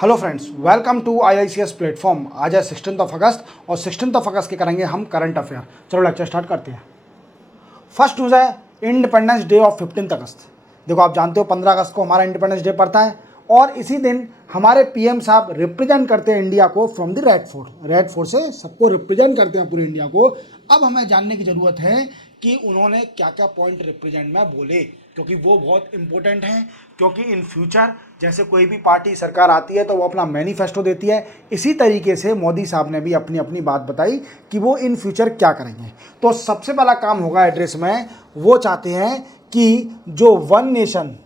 Hello friends, welcome to IICS platform. आज है 16 अगस्त और 16 अगस्त के करेंगे हम करंट अफेयर। चलो लेक्चर स्टार्ट करते हैं। फर्स्ट न्यूज़ है इंडिपेंडेंस डे ऑफ 15 अगस्त। देखो, आप जानते हो 15 अगस्त को हमारा इंडिपेंडेंस डे पड़ता है और इसी दिन हमारे PM साहब रिप्रेजेंट करते हैं इंडिया को फ्रॉम द रेड फोर्ट से सबको रिप्रेजेंट करते हैं पूरे इंडिया को। अब हमें जानने की ज़रूरत है कि उन्होंने क्या क्या पॉइंट रिप्रेजेंट में बोले, क्योंकि वो बहुत इंपॉर्टेंट हैं। क्योंकि इन फ्यूचर जैसे कोई भी पार्टी सरकार आती है तो वो अपना मैनिफेस्टो देती है, इसी तरीके से मोदी साहब ने भी अपनी अपनी बात बताई कि वो इन फ्यूचर क्या करेंगे। तो सबसे पहला काम होगा एड्रेस में, वो चाहते हैं कि जो one nation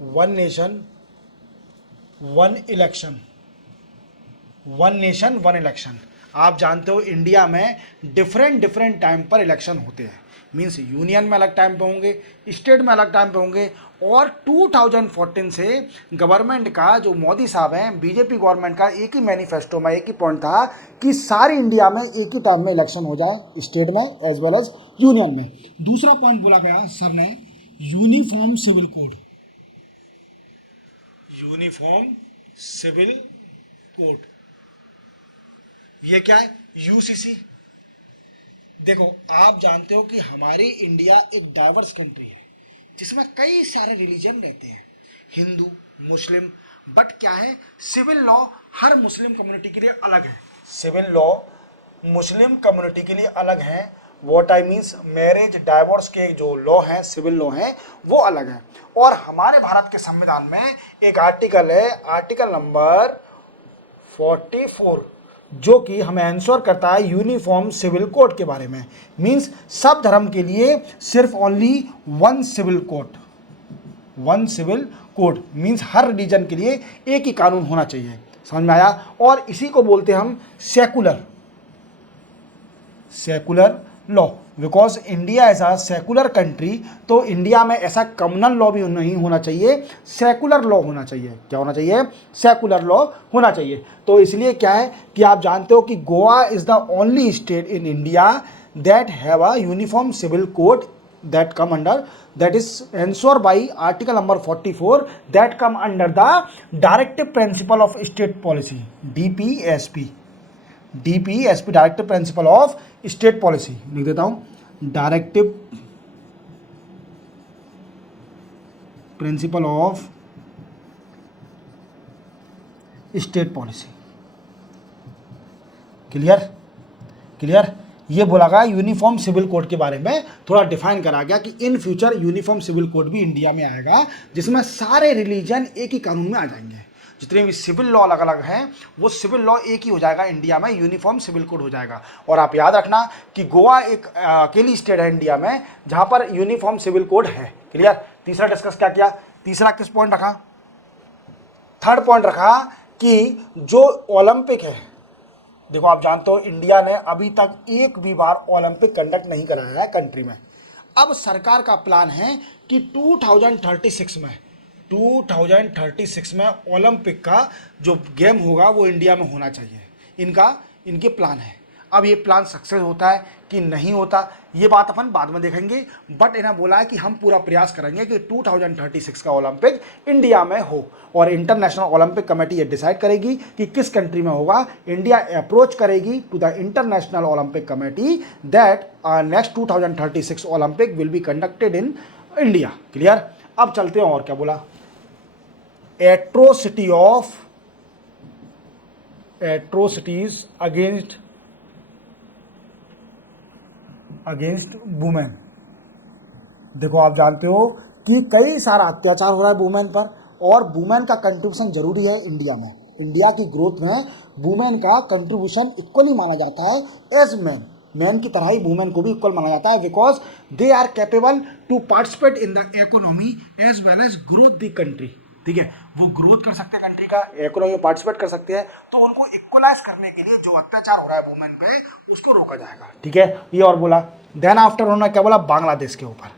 one nation one election. आप जानते हो इंडिया में डिफरेंट टाइम पर इलेक्शन होते हैं। मीन्स यूनियन में अलग टाइम पे होंगे, स्टेट में अलग टाइम पे होंगे। और 2014 से गवर्नमेंट का, जो मोदी साहब हैं, बीजेपी गवर्नमेंट का एक ही मैनिफेस्टो में एक ही पॉइंट था कि सारी इंडिया में एक ही टाइम में इलेक्शन हो जाए, स्टेट में एज वेल एज यूनियन में। दूसरा पॉइंट बोला गया सर ने, यूनिफॉर्म सिविल कोड। ये क्या है? UCC। देखो, आप जानते हो कि हमारी इंडिया एक डाइवर्स कंट्री है जिसमें कई सारे रिलीजन रहते हैं, हिंदू, मुस्लिम। बट क्या है, सिविल लॉ हर मुस्लिम कम्युनिटी के लिए अलग है। सिविल लॉ मुस्लिम कम्युनिटी के लिए अलग है। What I means, marriage divorce के जो लॉ हैं, सिविल लॉ हैं, वो अलग हैं। और हमारे भारत के संविधान में एक आर्टिकल है, आर्टिकल नंबर 44, जो कि हमें आंसर करता है यूनिफॉर्म सिविल कोड के बारे में। मींस सब धर्म के लिए सिर्फ only one civil code means हर रिलीजन के लिए एक ही कानून होना चाहिए। समझ में आया? और इसी को बोलते हैं हम secular law. Because India as a secular country, तो इंडिया में ऐसा कम्युनल लॉ भी नहीं होना चाहिए, सेकुलर लॉ होना चाहिए। क्या होना चाहिए? सेकुलर लॉ होना चाहिए। तो इसलिए क्या है कि आप जानते हो कि Goa is the only state in India that have a uniform civil code that come under, that is ensured by article number 44, that come under the directive principle of state policy, DPSP। Directive principle of state policy लिख देता हूं, directive principle of state policy. Clear. ये बोला गया uniform civil code के बारे में, थोड़ा डिफाइन करा गया कि in future uniform civil code भी इंडिया में आएगा, जिसमें सारे रिलीजन एक ही कानून में आ जाएंगे। जितने भी सिविल लॉ अलग अलग हैं, वो सिविल लॉ एक ही हो जाएगा इंडिया में, यूनिफॉर्म सिविल कोड हो जाएगा। और आप याद रखना कि गोवा एक अकेली स्टेट है इंडिया में जहां पर यूनिफॉर्म सिविल कोड है। क्लियर। तीसरा डिस्कस क्या किया? तीसरा किस पॉइंट रखा? थर्ड पॉइंट रखा कि जो ओलंपिक है, देखो आप जानते हो इंडिया ने अभी तक एक भी बार ओलंपिक कंडक्ट नहीं कराया है कंट्री में। अब सरकार का प्लान है कि 2036 में ओलंपिक का जो गेम होगा वो इंडिया में होना चाहिए। इनके प्लान है। अब ये प्लान सक्सेस होता है कि नहीं होता, ये बात अपन बाद में देखेंगे। बट इन्हें बोला है कि हम पूरा प्रयास करेंगे कि 2036 का ओलंपिक इंडिया में हो। और इंटरनेशनल ओलंपिक कमेटी ये डिसाइड करेगी कि किस कंट्री में होगा। इंडिया अप्रोच करेगी to the International Olympic Committee that next 2036 Olympic will be conducted in India. Clear. अब चलते हैं, और क्या बोला? Atrocities against women. देखो, आप जानते हो कि कई सारा अत्याचार हो रहा है वुमेन पर, और वुमेन का कंट्रीब्यूशन जरूरी है इंडिया में। इंडिया की ग्रोथ में वुमेन का कंट्रीब्यूशन इक्वली माना जाता है एज मैन की तरह ही वुमेन को भी इक्वल माना जाता है, because they are capable to participate in the economy as well as growth the country. ठीक है, वो ग्रोथ कर सकते हैं कंट्री का, इकोनॉमी में पार्टिसिपेट कर सकते हैं। तो उनको इक्वलाइज करने के लिए जो अत्याचार हो रहा है वुमेन पे, उसको रोका जाएगा। ठीक है, ये और बोला। देन आफ्टर उन्होंने क्या बोला? बांग्लादेश के ऊपर।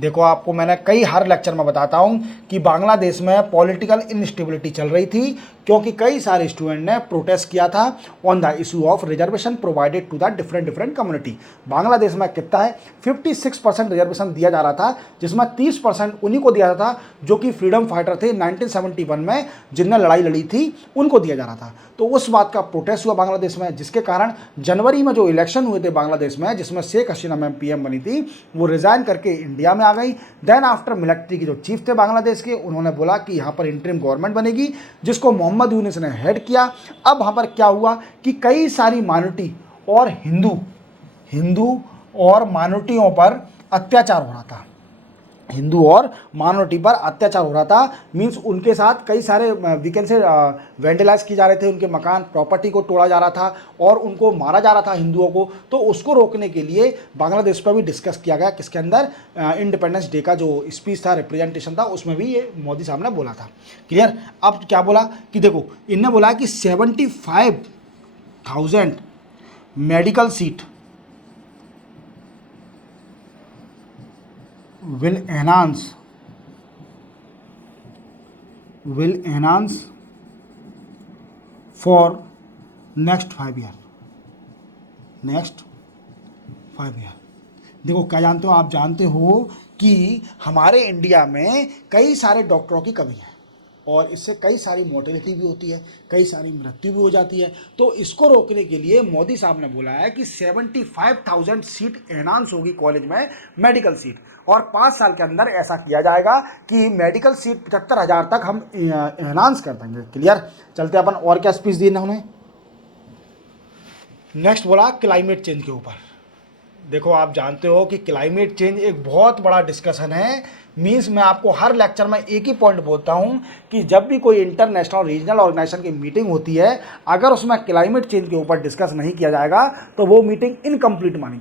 देखो आपको मैंने कई हर लेक्चर में बताता हूं कि बांग्लादेश में पॉलिटिकल इनस्टेबिलिटी चल रही थी क्योंकि कई सारे स्टूडेंट ने प्रोटेस्ट किया था on the issue of reservation provided to the different different community. Bangladesh में कितना है 56% रिजर्वेशन दिया जा रहा था, जिसमें 30% उन्हीं को दिया जाता था जो कि फ्रीडम फाइटर थे 1971 में, जिनने लड़ाई लड़ी थी उनको दिया जा रहा था। तो उस बात का प्रोटेस्ट हुआ बांग्लादेश में, जिसके कारण जनवरी में जो इलेक्शन हुए थे बांग्लादेश में, जिसमें शेख हसीना मैम पीएम बनी थी, वो रिजाइन करके इंडिया में आ गई। देन आफ्टर मिलिट्री के जो चीफ थे बांग्लादेश के, उन्होंने बोला कि यहाँ पर इंटरिम गवर्नमेंट बनेगी, जिसको मोहम्मद यूनुस ने हेड किया। अब वहाँ पर क्या हुआ कि कई सारी माइनॉरिटी और हिंदू और माइनॉरिटियों पर अत्याचार हो रहा था, हिंदू और माइनॉरिटी पर अत्याचार हो रहा था। मींस उनके साथ कई सारे वीकेंड से वेंडलाइज किए जा रहे थे, उनके मकान प्रॉपर्टी को तोड़ा जा रहा था और उनको मारा जा रहा था हिंदुओं को। तो उसको रोकने के लिए बांग्लादेश पर भी डिस्कस किया गया, किसके अंदर इंडिपेंडेंस डे का जो स्पीच था, रिप्रेजेंटेशन था, उसमें भी ये मोदी साहब ने बोला था। क्लियर। अब क्या बोला कि देखो इनने बोला कि 75,000 medical seat will enhance for next 5 year। देखो क्या जानते हो, आप जानते हो कि हमारे इंडिया में कई सारे डॉक्टरों की कमी है और इससे कई सारी मोर्टेलिटी भी होती है, कई सारी मृत्यु भी हो जाती है। तो इसको रोकने के लिए मोदी साहब ने बोला है कि 75,000 सीट एनहांस होगी कॉलेज में, मेडिकल सीट, और 5 साल के अंदर ऐसा किया जाएगा कि मेडिकल सीट 75,000 तक हम एनहांस कर देंगे। क्लियर। चलते अपन और क्या स्पीच दी ना उन्हें। नेक्स्ट बोला क्लाइमेट चेंज के ऊपर। देखो आप जानते हो कि क्लाइमेट चेंज एक बहुत बड़ा डिस्कशन है। मीन्स मैं आपको हर लेक्चर में एक ही पॉइंट बोलता हूं कि जब भी कोई इंटरनेशनल रीजनल ऑर्गेनाइजेशन की मीटिंग होती है, अगर उसमें क्लाइमेट चेंज के ऊपर डिस्कस नहीं किया जाएगा तो वो मीटिंग इनकम्प्लीट मानी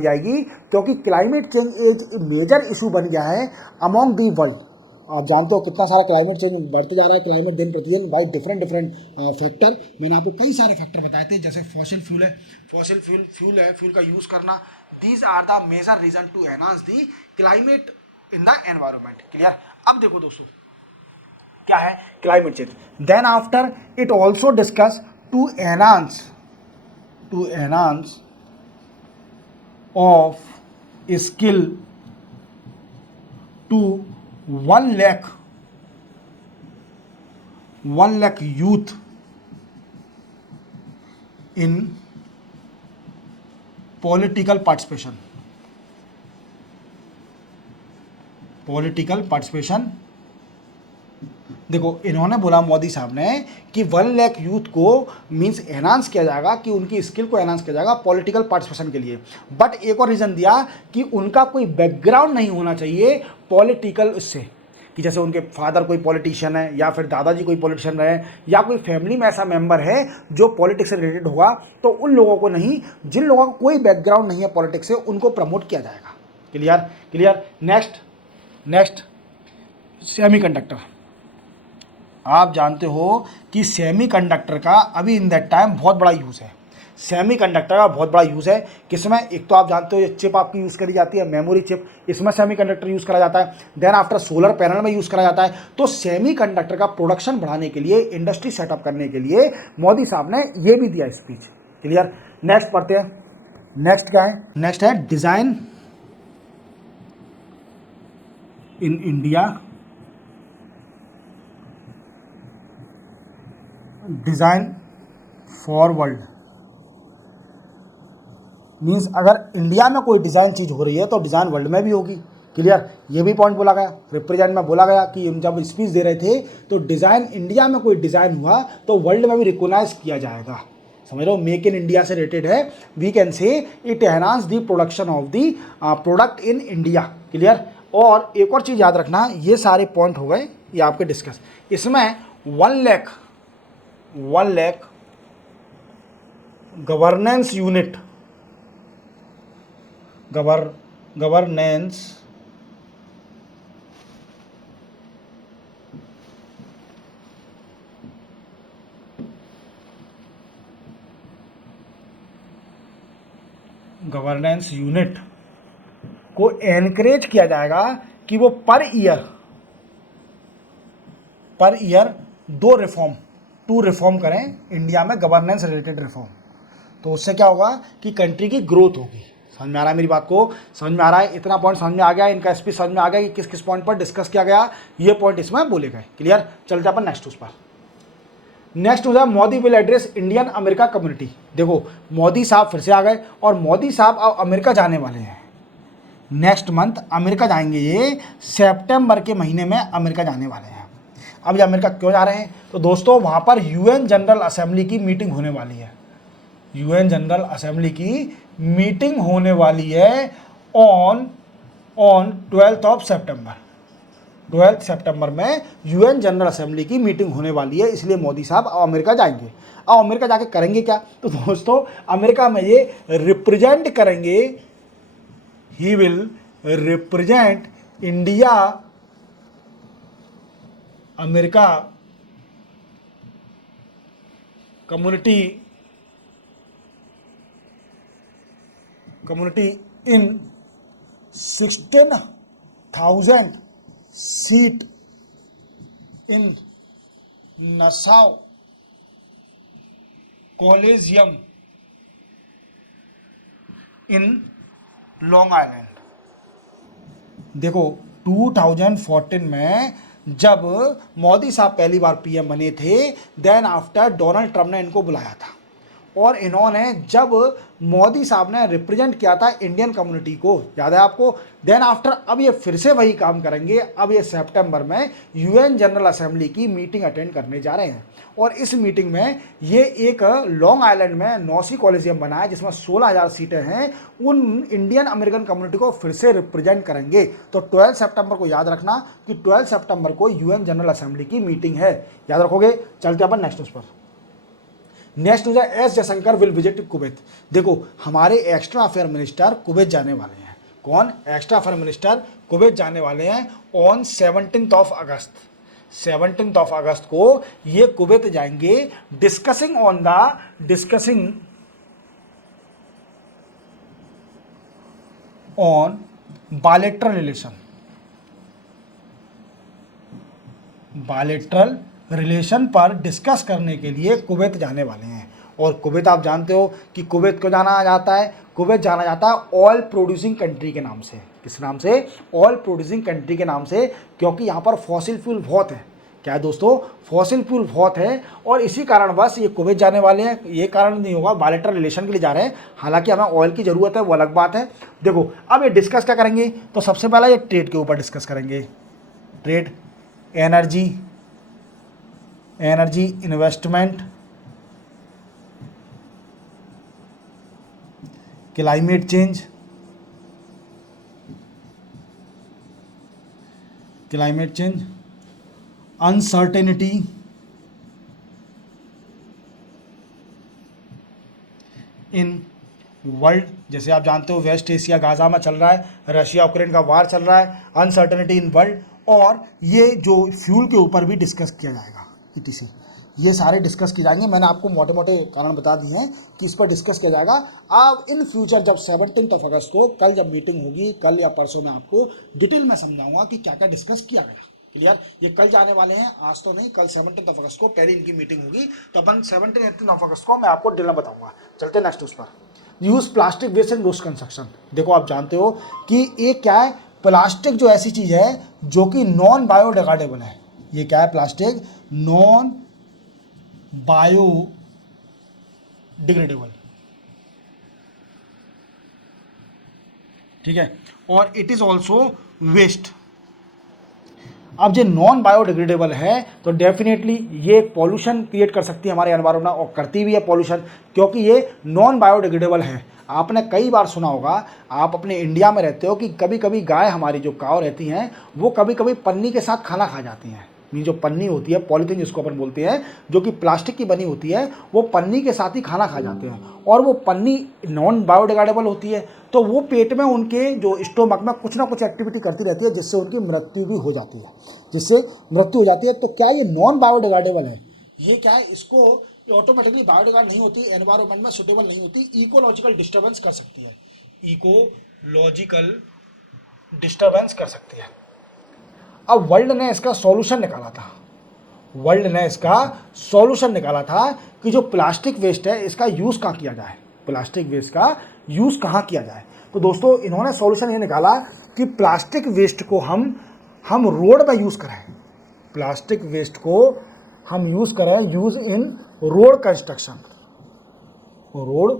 जाएगी, क्योंकि क्लाइमेट चेंज एक मेजर इशू बन गया है अमॉन्ग दी वर्ल्ड। आप जानते हो कितना सारा क्लाइमेट चेंज बढ़ते जा रहा है, क्लाइमेट दिन प्रतिदिन बाई डिफरेंट फैक्टर। मैंने आपको कई सारे फैक्टर बताए थे, जैसे फॉसिल फ्यूल है, फ्यूल का यूज़ करना। These are the major reason to enhance the climate in the environment. Clear. अब देखो दोस्तों क्या है climate change. Then after it also discuss to enhance of skill to 1 lakh youth in political participation। देखो इन्होंने बोला मोदी साहब ने कि 1 लाख यूथ को मींस एनहांस किया जाएगा, कि उनकी स्किल को एनहांस किया जाएगा पॉलिटिकल पार्टिसिपेशन के लिए। बट एक और रीज़न दिया कि उनका कोई बैकग्राउंड नहीं होना चाहिए पॉलिटिकल, उससे कि जैसे उनके फादर कोई पॉलिटिशियन है या फिर दादाजी कोई पॉलिटिशियन रहे या कोई फैमिली में ऐसा मेंबर है जो पॉलिटिक्स से रिलेटेड होगा, तो उन लोगों को नहीं, जिन लोगों का कोई बैकग्राउंड नहीं है पॉलिटिक्स से, उनको प्रमोट किया जाएगा। क्लियर। Next semiconductor. आप जानते हो कि सेमीकंडक्टर का अभी इन दैट टाइम बहुत बड़ा यूज़ है। सेमीकंडक्टर का बहुत बड़ा यूज़ है किसमें, एक तो आप जानते हो ये चिप आपकी यूज़ करी जाती है, मेमोरी चिप, इसमें सेमीकंडक्टर यूज़ करा जाता है। देन आफ्टर सोलर पैनल में यूज़ करा जाता है। तो सेमीकंडक्टर का प्रोडक्शन बढ़ाने के लिए, इंडस्ट्री सेटअप करने के लिए मोदी साहब ने ये भी दिया स्पीच। क्लियर। नेक्स्ट पढ़ते हैं। नेक्स्ट क्या है, नेक्स्ट है design in India, design for world. Means अगर इंडिया में कोई डिज़ाइन चीज़ हो रही है तो डिज़ाइन वर्ल्ड में भी होगी। क्लियर। ये भी पॉइंट बोला गया, रिप्रेजेंट में बोला गया कि जब स्पीच दे रहे थे तो डिज़ाइन इंडिया में कोई डिज़ाइन हुआ तो वर्ल्ड में भी रिकॉग्नाइज किया जाएगा। समझ लो, मेक इन इंडिया से रिलेटेड है। We can say it enhance the production of the product in India. Clear. और एक और चीज़ याद रखना, ये सारे पॉइंट हो गए ये आपके डिस्कस। इसमें 1 lakh governance unit, governance unit को एनकरेज किया जाएगा कि वो पर ईयर 2 रिफॉर्म करें इंडिया में, गवर्नेंस रिलेटेड रिफॉर्म। तो उससे क्या होगा कि कंट्री की ग्रोथ होगी। समझ में आ रहा है मेरी बात को? समझ में आ रहा है? इतना पॉइंट समझ में आ गया, इनका स्पीच समझ में आ गया कि किस किस पॉइंट पर डिस्कस किया गया, ये पॉइंट इसमें बोले गए। क्लियर? चलते अपन नेक्स्ट उस पर। नेक्स्ट हो जाए Modi will address Indian America community. देखो मोदी साहब फिर से आ गए और मोदी साहब अब अमेरिका जाने वाले हैं। नेक्स्ट मंथ अमेरिका जाएंगे, ये सितंबर के महीने में अमेरिका जाने वाले हैं। अब ये अमेरिका क्यों जा रहे हैं? तो दोस्तों वहाँ पर यूएन जनरल असेंबली की मीटिंग होने वाली है। यूएन जनरल असेंबली की मीटिंग होने वाली है ऑन 12 सितंबर। 12 सितंबर में यूएन जनरल असेंबली की मीटिंग होने वाली है, इसलिए मोदी साहब अमेरिका जाएंगे। अब अमेरिका जाके करेंगे क्या? तो दोस्तों अमेरिका में ये रिप्रेजेंट करेंगे, he will represent India America community in 16,000 seat in Nassau collegium in long island. देखो 2014 में जब मोदी साहब पहली बार पीएम बने थे, देन आफ्टर डोनाल्ड ट्रंप ने इनको बुलाया था और इन्होंने जब मोदी साहब ने रिप्रेजेंट किया था इंडियन कम्युनिटी को, याद है आपको? देन आफ्टर अब ये फिर से वही काम करेंगे। अब ये सितंबर में यूएन जनरल असेंबली की मीटिंग अटेंड करने जा रहे हैं और इस मीटिंग में ये एक लॉन्ग आइलैंड में नौसी कॉलेजियम बना है जिसमें 16,000 सीटें हैं, उन इंडियन अमेरिकन कम्युनिटी को फिर से रिप्रेजेंट करेंगे। तो 12 सितंबर को याद रखना कि 12 सितंबर को यूएन जनरल असेंबली की मीटिंग है, याद रखोगे? चलते अपन नेक्स्ट उस पर। नेक्स्ट हो जाए S Jaishankar will visit Kuwait. देखो हमारे एक्स्ट्रा अफेयर मिनिस्टर कुवैत जाने वाले हैं। कौन? एक्स्ट्रा अफेयर मिनिस्टर कुवैत जाने वाले हैं ऑन 17 अगस्त। 17 अगस्त को ये कुवैत जाएंगे, डिस्कसिंग ऑन बायलैटरल रिलेशन पर डिस्कस करने के लिए कुवैत जाने वाले हैं। और कुवैत आप जानते हो कि कुवैत को जाना जाता है, कुवैत जाना जाता है ऑयल प्रोड्यूसिंग कंट्री के नाम से। किस नाम से? ऑयल प्रोड्यूसिंग कंट्री के नाम से, क्योंकि यहाँ पर फॉसिल फ्यूल बहुत है। क्या है दोस्तों? फॉसिल फ्यूल बहुत है और इसी कारण बस ये कुवैत जाने वाले हैं। ये कारण नहीं होगा, बायलैटरल रिलेशन के लिए जा रहे हैं। हालांकि हमें ऑयल की ज़रूरत है, वो अलग बात है। देखो अब ये डिस्कस क्या करेंगे? तो सबसे पहला ये ट्रेड के ऊपर डिस्कस करेंगे। Trade, energy investment, climate change, uncertainty, in world. जैसे आप जानते हो वेस्ट एशिया गाजा में चल रहा है, रशिया यूक्रेन का वार चल रहा है, अनसर्टेनिटी इन वर्ल्ड। और ये जो फ्यूल के ऊपर भी डिस्कस किया जाएगा, ETC, ये सारे डिस्कस किए जाएंगे। मैंने आपको मोटे मोटे कारण बता दिए हैं कि इस पर डिस्कस किया जाएगा। अब इन फ्यूचर जब 17 अगस्त को, कल जब मीटिंग होगी, कल या परसों में आपको डिटेल में समझाऊंगा कि क्या क्या डिस्कस किया गया। क्लियर? ये कल जाने वाले हैं, आज तो नहीं, कल 17 अगस्त को पहले इनकी मीटिंग होगी। तो अपन 17-18 अगस्त को मैं आपको डिटेल में बताऊंगा। चलते नेक्स्ट उस पर। यूज़ प्लास्टिक वेस्ट इन रोड कंस्ट्रक्शन। देखो आप जानते हो कि ये क्या है? प्लास्टिक जो ऐसी चीज़ है जो कि नॉन बायोडिग्रेडेबल है। ये क्या है? प्लास्टिक नॉन बायोडिग्रेडेबल, ठीक है? और इट इज ऑल्सो वेस्ट। अब ये नॉन बायोडिग्रेडेबल है तो डेफिनेटली ये पॉल्यूशन क्रिएट कर सकती है हमारे एनवायरमेंट, और करती भी है पॉल्यूशन, क्योंकि ये नॉन बायोडिग्रेडेबल है। आपने कई बार सुना होगा, आप अपने इंडिया में रहते हो, कि कभी कभी गाय, हमारी जो काव रहती हैं, वो कभी कभी पन्नी के साथ खाना खा जाती हैं। मीन जो पन्नी होती है, पॉलीथीन जिसको अपन बोलते हैं, जो कि प्लास्टिक की बनी होती है, वो पन्नी के साथ ही खाना खा जाते हैं। और वो पन्नी नॉन बायोडिग्रेडेबल होती है, तो वो पेट में, उनके जो स्टोमक में कुछ ना कुछ एक्टिविटी करती रहती है, जिससे उनकी मृत्यु भी हो जाती है, तो क्या ये नॉन बायोडिग्रेडेबल है? ये क्या है? इसको ऑटोमेटिकली बायोडिग्रेड नहीं होती, एनवायरमेंट में सुटेबल नहीं होती, इकोलॉजिकल डिस्टर्बेंस कर सकती है। इकोलॉजिकल डिस्टरबेंस कर सकती है। अब वर्ल्ड ने इसका सॉल्यूशन निकाला था, वर्ल्ड ने इसका सॉल्यूशन निकाला था कि जो प्लास्टिक वेस्ट है इसका यूज़ कहाँ किया जाए, प्लास्टिक वेस्ट का यूज़ कहाँ किया जाए। तो दोस्तों इन्होंने सॉल्यूशन ये निकाला कि प्लास्टिक वेस्ट को हम रोड में यूज़ करें, प्लास्टिक वेस्ट को हम यूज़ करें, use in road construction, road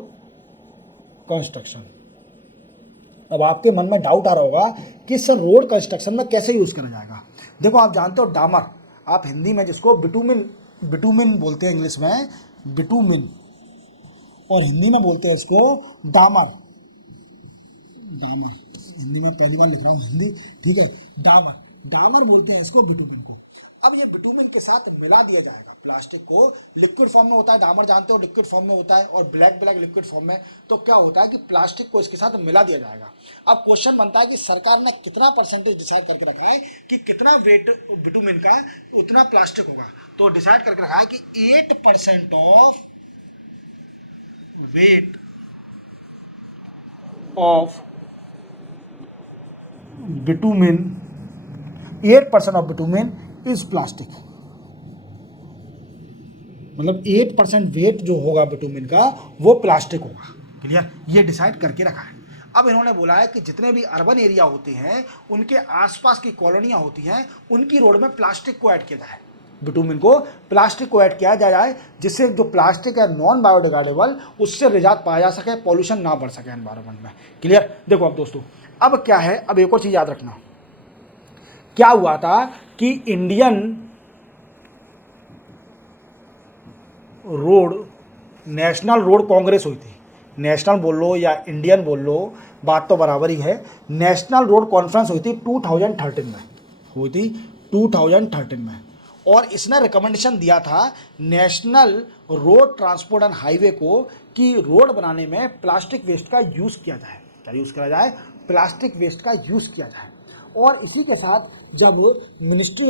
construction. अब आपके मन में डाउट आ रहा होगा कि सर रोड कंस्ट्रक्शन में कैसे यूज़ करा जाएगा। देखो आप जानते हो डामर, आप हिंदी में जिसको बिटूमिन बोलते हैं, इंग्लिश में बिटूमिन, और हिंदी में बोलते हैं इसको डामर, हिंदी में पहली बार लिख रहा हूँ हिंदी, ठीक है, डामर बोलते हैं इसको बिटूमिन को। अब ये बिटूमिन के साथ मिला दिया जाएगा, प्लास्टिक को लिक्विड फॉर्म में होता है, डामर जानते हो लिक्विड फॉर्म में होता है, और ब्लैक लिक्विड फॉर्म में। तो क्या होता है कि प्लास्टिक को इसके साथ मिला दिया जाएगा। अब क्वेश्चन बनता है कि सरकार ने कितना परसेंटेज डिसाइड करके रखा है कि कितना वेट बिटूमिन का उतना प्लास्टिक होगा। तो डिसाइड करके रखा है कि 8% of weight of bitumen, 8% of bitumen is plastic, मतलब 8% वेट जो होगा बिटूमिन का वो प्लास्टिक होगा। क्लियर, ये डिसाइड करके रखा है। अब इन्होंने बोला है कि जितने भी अर्बन एरिया होते हैं उनके आसपास की कॉलोनियां होती हैं उनकी रोड में प्लास्टिक को ऐड किया जाए, बिटूमिन को प्लास्टिक को ऐड किया जाए, जिससे जो प्लास्टिक है नॉन बायोडिग्रेडेबल उससे निजात पाया जा सके, पॉल्यूशन ना बढ़ सके एनवायरनमेंट में। क्लियर। देखो अब दोस्तों अब क्या है, अब एक और चीज याद रखना, क्या हुआ था कि Indian road, national road Congress हुई थी, नेशनल बोल लो या इंडियन बोल लो बात तो बराबर ही है, नेशनल रोड कॉन्फ्रेंस हुई थी 2013 में, हुई थी 2013 में, और इसने रिकमेंडेशन दिया था national road transport and highway को कि रोड बनाने में प्लास्टिक वेस्ट का यूज़ किया जाए। क्या यूज़ करा जाए? प्लास्टिक वेस्ट का यूज़ किया जाए। और इसी के साथ जब ministry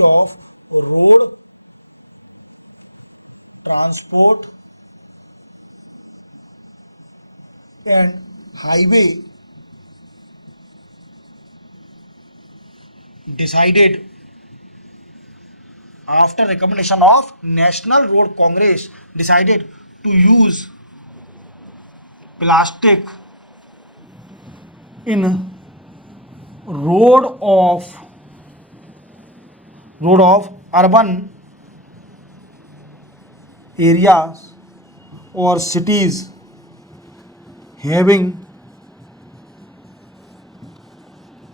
of road transport and highway decided after recommendation of National Road Congress decided to use plastic in road of urban areas or cities having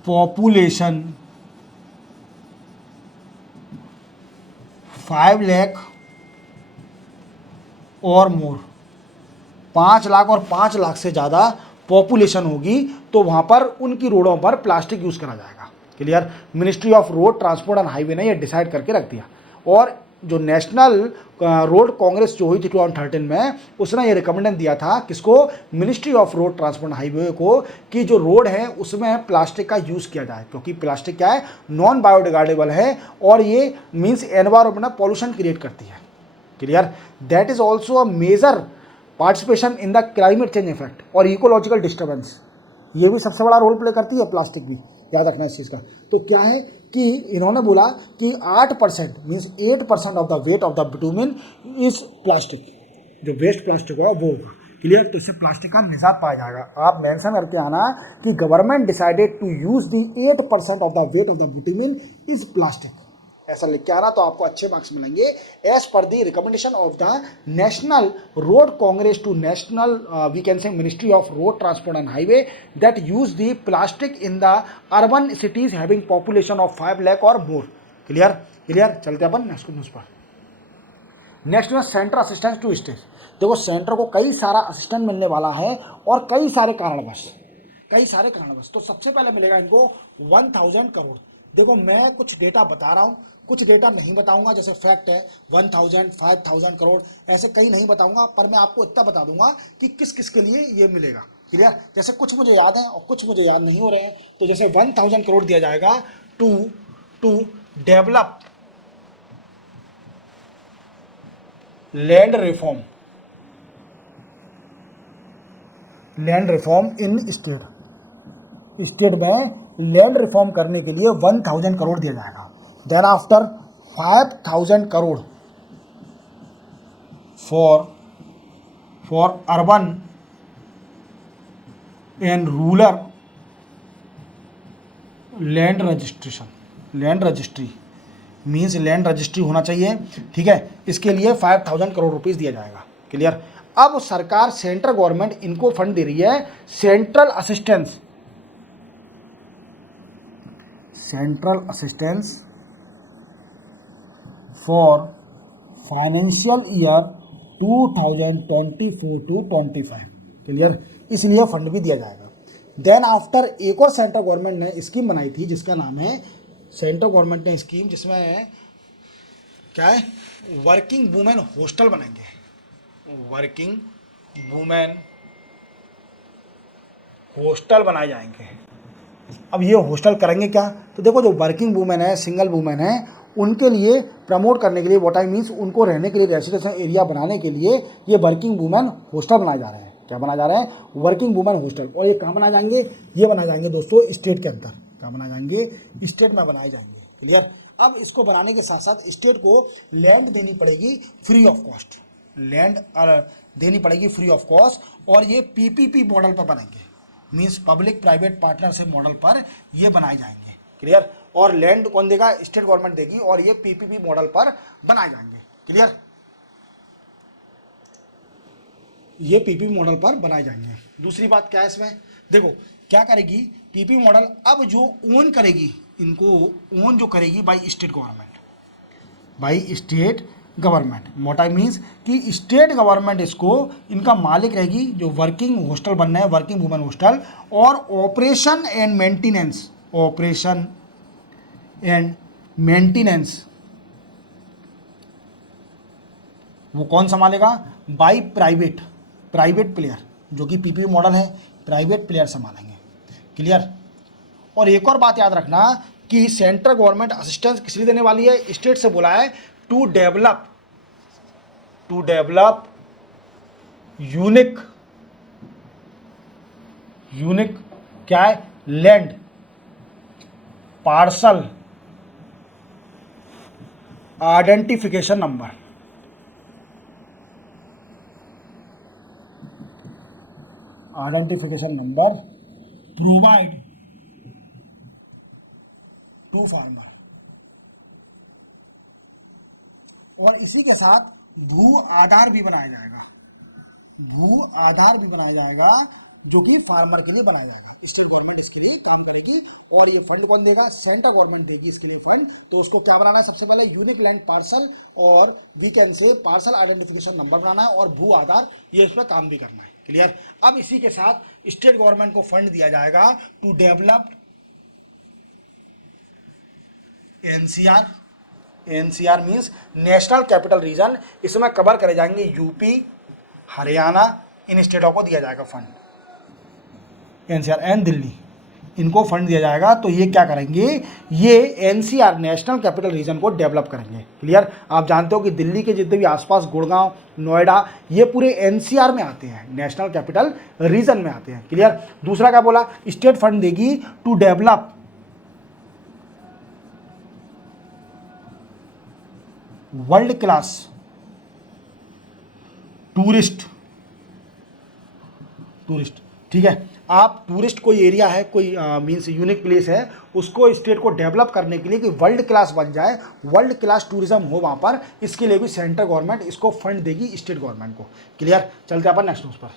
population 5 lakh और मोर, 5 लाख और 5 लाख से ज़्यादा पॉपुलेशन होगी तो वहाँ पर उनकी रोडों पर प्लास्टिक यूज़ करा जाएगा। Clear. Ministry of road transport and highway ने ये डिसाइड करके रख दिया। और जो नेशनल रोड कांग्रेस जो हुई थी 2013 में, उसने ये रिकमेंडेशन दिया था किसको? Ministry of road transport and highway को, कि जो रोड है उसमें प्लास्टिक का यूज़ किया जाए, क्योंकि प्लास्टिक क्या है? नॉन बायोडिग्रेडेबल है और ये मीन्स एनवायरमेंट में पॉल्यूशन क्रिएट करती है। Clear. That is also a major participation in the climate change effect और इकोलॉजिकल डिस्टर्बेंस, ये भी सबसे बड़ा रोल प्ले करती है प्लास्टिक भी, याद रखना इस चीज़ का। तो क्या है कि इन्होंने बोला कि 8% means 8% of the weight of the bitumen is plastic, जो वेस्ट प्लास्टिक होगा वो होगा। क्लियर। तो इससे प्लास्टिक का निजात पाया जाएगा। आप मेंशन करके आना कि government decided to use the 8% of the weight of the bitumen is plastic, ऐसा लिख के आना तो आपको अच्छे मार्क्स मिलेंगे। As per the recommendation of the national road congress to national we can say ministry of road transport and highway that use the plastic in the urban cities having population of 5 lakh और more. Clear. Clear. चलते अपन next news पर। Next में centre assistance to state. देखो centre को कई सारा assistant मिलने वाला है और कई सारे कारणवश। तो सबसे पहले मिलेगा इनको 1000 करोड़। देखो मैं कुछ डेटा बता रहा हूँ, कुछ डेटा नहीं बताऊंगा, जैसे फैक्ट है 1000, 5000 करोड़, ऐसे कई नहीं बताऊंगा, पर मैं आपको इतना बता दूंगा कि किस किस के लिए ये मिलेगा। क्लियर। जैसे कुछ मुझे याद है और कुछ मुझे याद नहीं हो रहे हैं। तो जैसे 1000 करोड़ दिया जाएगा to develop land reform in state, state में लैंड रिफॉर्म करने के लिए 1000 करोड़ दिया जाएगा। Then after 5000 crore for urban and rural land registration. Land registry means land registry होना चाहिए, ठीक है। इसके लिए 5000 करोड़ रुपीस दिया जाएगा। क्लियर। अब सरकार सेंट्रल गवर्नमेंट इनको फंड दे रही है, central assistance for financial year 2024 to 25। Clear. इसलिए फंड भी दिया जाएगा। देन आफ्टर एक और सेंट्रल गवर्नमेंट ने स्कीम बनाई थी जिसका नाम है, सेंट्रल गवर्नमेंट ने स्कीम जिसमें क्या है, वर्किंग वुमेन हॉस्टल बनाएंगे। वर्किंग वुमेन हॉस्टल बनाए जाएंगे। अब ये हॉस्टल करेंगे क्या, तो देखो जो वर्किंग वुमेन है, सिंगल वुमेन है, उनके लिए प्रमोट करने के लिए, व्हाट आई मीन्स उनको रहने के लिए रेसिडेंशियल एरिया बनाने के लिए ये वर्किंग वुमेन हॉस्टल बनाए जा रहे हैं। क्या बनाए जा रहे हैं, वर्किंग वुमेन हॉस्टल। और ये कहाँ बनाए जाएंगे, ये बनाए जाएंगे दोस्तों स्टेट के अंदर। कहाँ बनाए जाएंगे, स्टेट में बनाए जाएंगे। क्लियर। अब इसको बनाने के साथ साथ स्टेट को लैंड देनी पड़ेगी फ्री ऑफ कॉस्ट, लैंड देनी पड़ेगी फ्री ऑफ कॉस्ट। और ये पीपीपी मॉडल पर बनेंगे, means public private partnership model पर ये बनाए जाएंगे। क्लियर। और लैंड कौन देगा, स्टेट गवर्नमेंट देगी, और ये पीपीपी मॉडल पर बनाए जाएंगे। क्लियर। ये पीपी मॉडल पर बनाए जाएंगे। दूसरी बात क्या है इसमें, देखो क्या करेगी पीपी मॉडल, अब जो ओन करेगी इनको, ओन जो करेगी by state government, by state government. What I means कि स्टेट गवर्नमेंट इसको, इनका मालिक रहेगी। जो वर्किंग हॉस्टल बनना है, वर्किंग वुमेन हॉस्टल, और operation and maintenance, operation and maintenance वो कौन संभालेगा, बाई प्राइवेट प्लेयर, जो कि पीपीपी मॉडल है, प्राइवेट प्लेयर संभालेंगे। क्लियर। और एक और बात याद रखना कि सेंट्रल गवर्नमेंट असिस्टेंस किस लिए देने वाली है, स्टेट से बोला है टू डेवलप यूनिक क्या है, land parcel identification number. Provide to farmer. और इसी के साथ भू आधार भी बनाया जाएगा, जो कि फार्मर के लिए बनाया जाएगा। स्टेट गवर्नमेंट इसके लिए काम करेगी। और ये फंड कौन देगा, सेंट्रल गवर्नमेंट देगी इसके लिए फंड। तो उसको क्या बनाना है, सबसे पहले यूनिक लैंड पार्सल और we can say parcel identification number बनाना है, और भू आधार, ये इस पर काम भी करना है। क्लियर। अब इसी के साथ स्टेट गवर्नमेंट को फंड दिया जाएगा to develop NCR means national capital region. इसमें कवर करे जाएंगे यूपी, हरियाणा, इन स्टेटों को दिया जाएगा फंड, एनसीआर एंड दिल्ली, इनको फंड दिया जाएगा। तो ये क्या करेंगे, ये एनसीआर नेशनल कैपिटल रीजन को डेवलप करेंगे। क्लियर। आप जानते हो कि दिल्ली के जितने भी आसपास, गुड़गांव, नोएडा, ये पूरे एनसीआर में आते हैं, नेशनल कैपिटल रीजन में आते हैं। क्लियर। दूसरा क्या बोला, स्टेट फंड देगी to develop world class tourist, ठीक है। आप टूरिस्ट कोई एरिया है, कोई मीन्स यूनिक प्लेस है, उसको स्टेट को डेवलप करने के लिए कि वर्ल्ड क्लास बन जाए, वर्ल्ड क्लास टूरिज्म हो वहाँ पर, इसके लिए भी सेंट्रल गवर्नमेंट इसको फंड देगी स्टेट गवर्नमेंट को। क्लियर। चलते अपन नेक्स्ट न्यूज़ पर।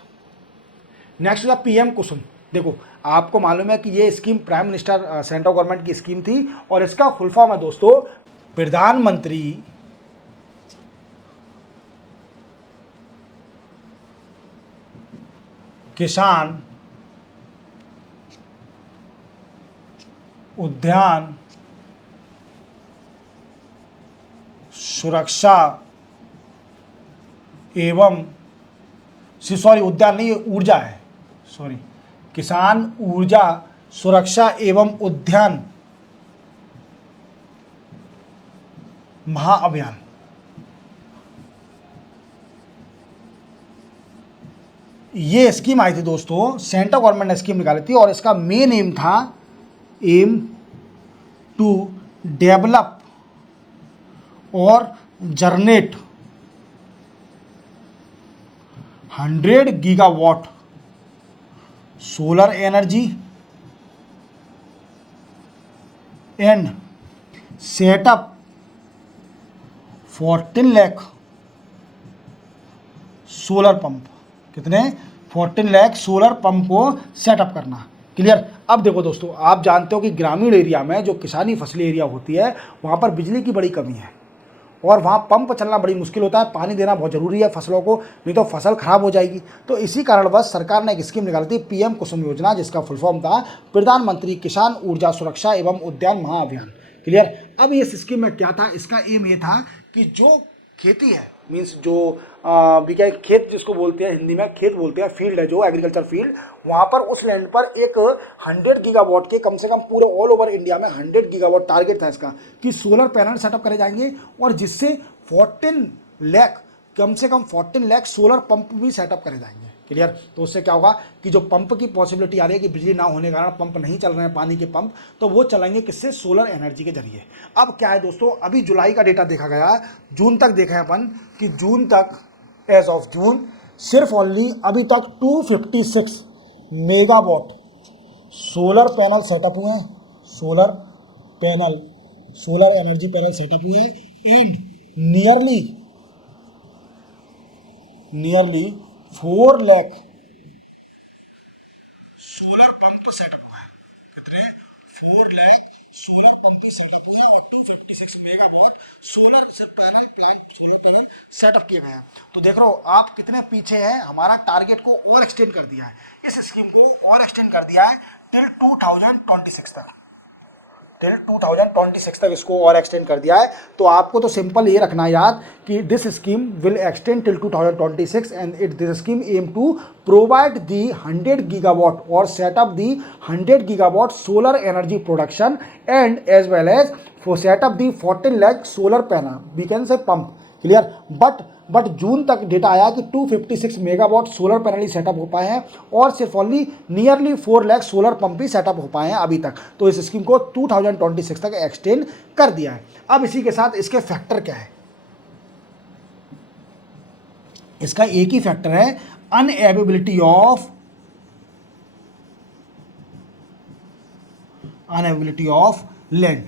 नेक्स्ट है पीएम कुसुम। देखो आपको मालूम है कि ये scheme prime minister central government की स्कीम थी, और इसका फुल फॉर्म है दोस्तों प्रधानमंत्री किसान उद्यान सुरक्षा एवं, सॉरी उद्यान नहीं, ये ऊर्जा है, सॉरी, किसान ऊर्जा सुरक्षा एवं उद्यान महाअभियान। ये स्कीम आई थी दोस्तों, सेंट्रल गवर्नमेंट ने स्कीम निकाली थी और इसका मेन एम था, एम टू डेवलप और generate 100 gigawatt solar energy and setup 14 lakh solar pump. कितने? 14 लाख सोलर पंप को सेटअप करना। क्लियर? अब देखो दोस्तों, आप जानते हो कि ग्रामीण एरिया में जो किसानी फसली एरिया होती है वहाँ पर बिजली की बड़ी कमी है और वहाँ पंप चलना बड़ी मुश्किल होता है, पानी देना बहुत ज़रूरी है फसलों को, नहीं तो फसल खराब हो जाएगी। तो इसी कारणवश सरकार ने एक स्कीम निकाली थी, पीएम कुसुम योजना, जिसका फुल फॉर्म था प्रधानमंत्री किसान ऊर्जा सुरक्षा एवं उद्यान महाअभियान। क्लियर? अब इस स्कीम में क्या था, इसका एम ये था कि जो खेती है, मीन्स जो भी क्या खेत जिसको बोलते हैं, हिंदी में खेत बोलते हैं, फील्ड है जो एग्रीकल्चर फील्ड, वहाँ पर उस लैंड पर एक 100 गीगावाट के कम से कम पूरे ऑल ओवर इंडिया में 100 गीगावाट टारगेट था इसका कि सोलर पैनल सेटअप करे जाएंगे और जिससे 14 लाख, कम से कम 14 लाख सोलर पंप भी सेटअप करे जाएंगे। क्लियर? तो उससे क्या होगा कि जो पंप की पॉसिबिलिटी आ रही है कि बिजली ना होने के कारण पंप नहीं चल रहे हैं, पानी के पंप, तो वो चलाएंगे किससे? सोलर एनर्जी के जरिए। अब क्या है दोस्तों, अभी जुलाई का डेटा देखा गया, जून तक देखा है अपन कि जून तक, एज ऑफ जून, सिर्फ ओनली अभी तक 256 मेगावाट सोलर पैनल सेटअप हुए हैं, solar panel, solar energy panel setup हुए and nearly 4 lakh solar pump setup हुआ है। कितने? 4 लाख सोलर पंप सेटअप हुआ और 256 मेगावाट सोलर पैनल सेटअप किए गए हैं। तो देख रहे हो आप कितने पीछे हैं, हमारा टारगेट को और एक्सटेंड कर दिया है, इस स्कीम को और एक्सटेंड कर दिया है टिल 2026 तक, टिल 2026 तक इसको और एक्सटेंड कर दिया है। तो आपको तो सिंपल ये रखना याद कि this scheme will extend till 2026 and this scheme aim to provide the 100 gigawatt और setup the 100 gigawatt solar energy production and as well as for setup the 14 lakh solar panel, we can say pump. Clear? But जून तक data आया कि 256 megawatt solar panel ही setup हो पाए हैं और सिर्फ only nearly 4 lakh solar pump ही सेटअप हो पाए हैं अभी तक। तो इस स्कीम को 2026 तक एक्सटेंड कर दिया है। अब इसी के साथ इसके फैक्टर क्या है, इसका एक ही फैक्टर है, अनअवेलेबिलिटी ऑफ लैंड।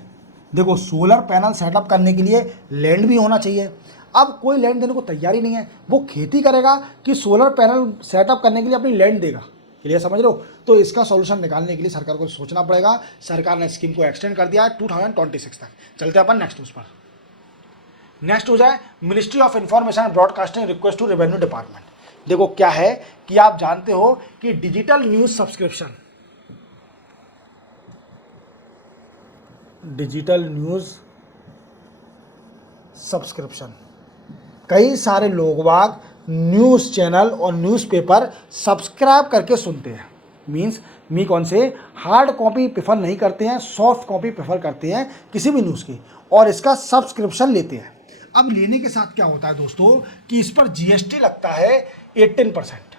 देखो सोलर पैनल सेटअप करने के लिए लैंड भी होना चाहिए। अब कोई लैंड देने को तैयार ही नहीं है, वो खेती करेगा कि सोलर पैनल सेटअप करने के लिए अपनी लैंड देगा। क्लियर? समझ लो। तो इसका सॉल्यूशन निकालने के लिए सरकार को सोचना पड़ेगा। सरकार ने स्कीम को एक्सटेंड कर दिया है 2026 तक। चलते हैं अपन नेक्स्ट न्यूज़ पर। नेक्स्ट हो जाए ministry of information and broadcasting request to revenue department. देखो क्या है कि आप जानते हो कि डिजिटल न्यूज़ सब्सक्रिप्शन, कई सारे लोग बाग न्यूज़ चैनल और न्यूज़पेपर सब्सक्राइब करके सुनते हैं। मीन्स मी कौन से हार्ड कॉपी प्रेफर नहीं करते हैं, सॉफ्ट कॉपी प्रेफर करते हैं किसी भी न्यूज़ की, और इसका सब्सक्रिप्शन लेते हैं। अब लेने के साथ क्या होता है दोस्तों कि इस पर जीएसटी लगता है 18%।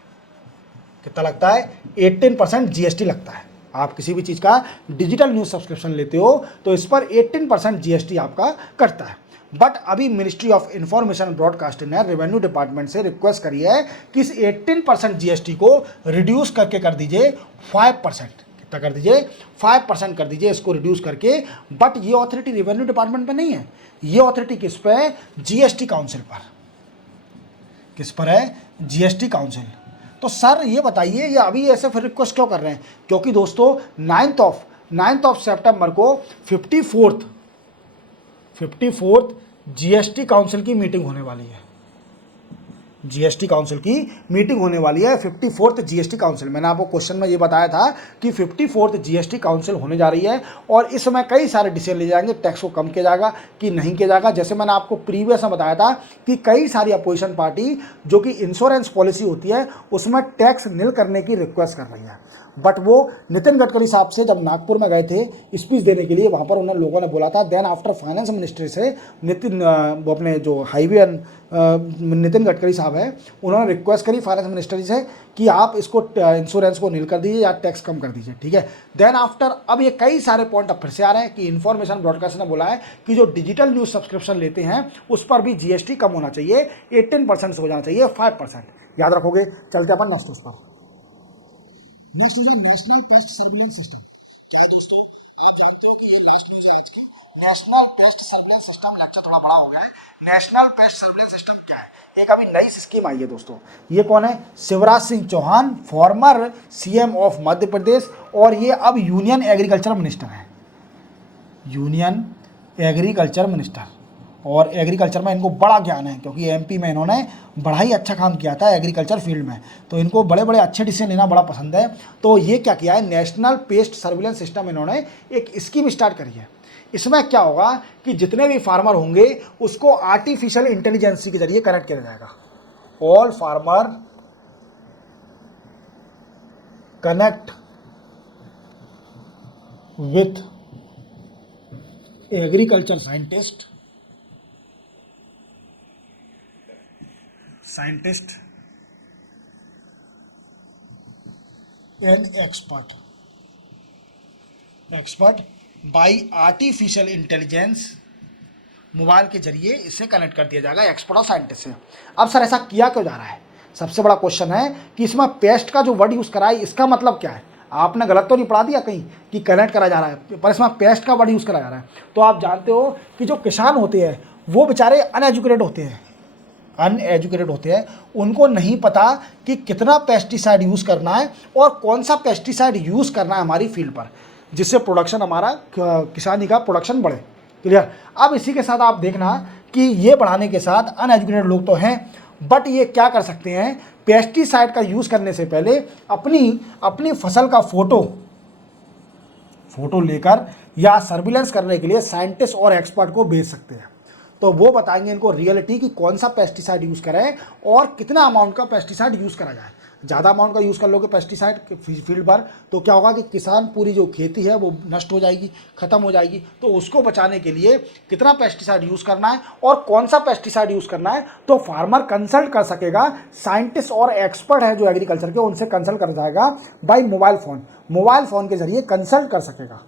कितना लगता है? 18% जीएसटी लगता है। आप किसी भी चीज़ का डिजिटल न्यूज़ सब्सक्रिप्शन लेते हो तो इस पर 18% जीएसटी आपका कटता है। बट अभी ministry of information and broadcasting ने रेवेन्यू डिपार्टमेंट से रिक्वेस्ट करी है कि इस 18% जीएसटी को रिड्यूस करके कर दीजिए 5%। कितना कर दीजिए? 5% कर दीजिए इसको रिड्यूस करके। बट ये ऑथोरिटी रेवेन्यू डिपार्टमेंट पर नहीं है, ये ऑथोरिटी किस पर है? जीएसटी काउंसिल पर। किस पर है? GST council. तो सर ये बताइए ये अभी ऐसे फिर रिक्वेस्ट क्यों कर रहे हैं? क्योंकि दोस्तों 9th ऑफ सितंबर को 54th जीएसटी काउंसिल की मीटिंग होने वाली है। जीएसटी काउंसिल की मीटिंग होने वाली है, 54th जीएसटी काउंसिल। मैंने आपको क्वेश्चन में ये बताया था कि 54th जीएसटी काउंसिल होने जा रही है और इस समय कई सारे डिसीजन ले जाएंगे, टैक्स को कम किया जाएगा कि नहीं किया जाएगा। जैसे मैंने आपको प्रीवियस में बताया था कि कई सारी अपोजिशन पार्टी जो कि इंश्योरेंस पॉलिसी होती है उसमें टैक्स निल करने की रिक्वेस्ट कर रही है। बट वो नितिन गडकरी साहब से जब नागपुर में गए थे स्पीच देने के लिए, वहाँ पर उन्हें लोगों ने बोला था, देन आफ्टर फाइनेंस मिनिस्ट्री से वो अपने जो हाईवे नितिन गडकरी साहब हैं, उन्होंने रिक्वेस्ट करी फाइनेंस मिनिस्ट्री से कि आप इसको इंश्योरेंस को नील कर दीजिए या टैक्स कम कर दीजिए, ठीक है। देन आफ्टर अब ये कई सारे पॉइंट अब फिर से आ रहे हैं कि इन्फॉर्मेशन ब्रॉडकास्ट ने बोला है कि जो डिजिटल न्यूज़ सब्सक्रिप्शन लेते हैं उस पर भी जीएसटी कम होना चाहिए, 18% से हो जाना चाहिए 5%। याद रखोगे। चलते अपन नेक्स्ट न्यूज़ पर। नेक्स्ट न्यूज़ है नेशनल पेस्ट सर्विलेंस सिस्टम। क्या दोस्तों आप जानते हो कि ये लास्ट न्यूज़ है आज की। National paste surveillance system, lecture थोड़ा बड़ा हो गया है। नेशनल पेस्ट सर्विलेंस सिस्टम क्या है? एक अभी नई स्कीम आई है दोस्तों। ये कौन है? Shivraj Singh Chouhan, former CM of Madhya Pradesh, और ये अब यूनियन एग्रीकल्चर मिनिस्टर है। यूनियन एग्रीकल्चर मिनिस्टर, और एग्रीकल्चर में इनको बड़ा ज्ञान है क्योंकि एमपी में इन्होंने बड़ा ही अच्छा काम किया था एग्रीकल्चर फील्ड में, तो इनको बड़े बड़े अच्छे डिसीजन लेना बड़ा पसंद है। तो ये क्या किया है, नेशनल पेस्ट सर्विलेंस सिस्टम इन्होंने एक स्कीम स्टार्ट करी है। इसमें क्या होगा कि जितने भी फार्मर होंगे उसको आर्टिफिशियल इंटेलिजेंस के जरिए कनेक्ट किया जाएगा। All farmer connect with agriculture scientist and expert bye artificial intelligence. Mobile के जरिए इसे कनेक्ट कर दिया जाएगा एक्सपर्ट और साइंटिस्ट से। अब सर ऐसा किया क्यों जा रहा है? सबसे बड़ा क्वेश्चन है कि इसमें पेस्ट का जो वर्ड यूज़ करा है इसका मतलब क्या है? आपने गलत तो नहीं पढ़ा दिया कहीं कि कनेक्ट करा जा रहा है, पर इसमें पेस्ट का वर्ड यूज़ करा जा रहा है। तो आप जानते हो कि जो किसान होते हैं वो बेचारे अनएजुकेटेड होते हैं, उनको नहीं पता कि कितना पेस्टिसाइड यूज़ करना है और कौन सा पेस्टिसाइड यूज़ करना है हमारी फील्ड पर, जिससे प्रोडक्शन हमारा किसानी का प्रोडक्शन बढ़े। क्लियर? अब इसी के साथ आप देखना कि ये बढ़ाने के साथ अनएजुकेटेड लोग तो हैं, बट ये क्या कर सकते हैं, पेस्टिसाइड का यूज़ करने से पहले अपनी फसल का फोटो लेकर या सर्विलेंस करने के लिए साइंटिस्ट और एक्सपर्ट को भेज सकते हैं। तो वो बताएंगे इनको रियलिटी कि कौन सा पेस्टिसाइड यूज़ करें और कितना अमाउंट का पेस्टिसाइड यूज़ करा जाए। ज़्यादा अमाउंट का यूज़ कर लोगे पेस्टिसाइड फील्ड पर तो क्या होगा कि किसान पूरी जो खेती है वो नष्ट हो जाएगी, ख़त्म हो जाएगी। तो उसको बचाने के लिए कितना पेस्टिसाइड यूज़ करना है और कौन सा पेस्टिसाइड यूज़ करना है, तो फार्मर कंसल्ट कर सकेगा। साइंटिस्ट और एक्सपर्ट है जो एग्रीकल्चर के, उनसे कंसल्ट कर जाएगा बाई मोबाइल फ़ोन के जरिए कंसल्ट कर सकेगा।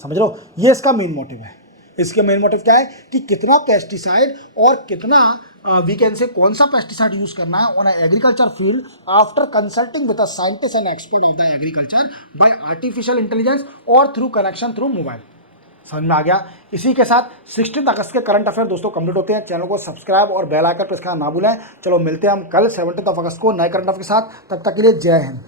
समझ लो, ये इसका मेन मोटिव है। इसके मेन मोटिव क्या है कि कितना पेस्टिसाइड और कितना वी कैन से कौन सा पेस्टिसाइड यूज करना है on agriculture field after consulting with a scientist and expert of the agriculture by artificial intelligence और थ्रू कनेक्शन थ्रू मोबाइल। समझ में आ गया? इसी के साथ 16 अगस्त के करंट अफेयर दोस्तों कंप्लीट होते हैं। चैनल को सब्सक्राइब और बेल आइकन प्रेस करना ना भूलें। चलो मिलते हैं हम कल 17 अगस्त को नए करंट अफेयर के साथ। तब तक के लिए जय हिंद।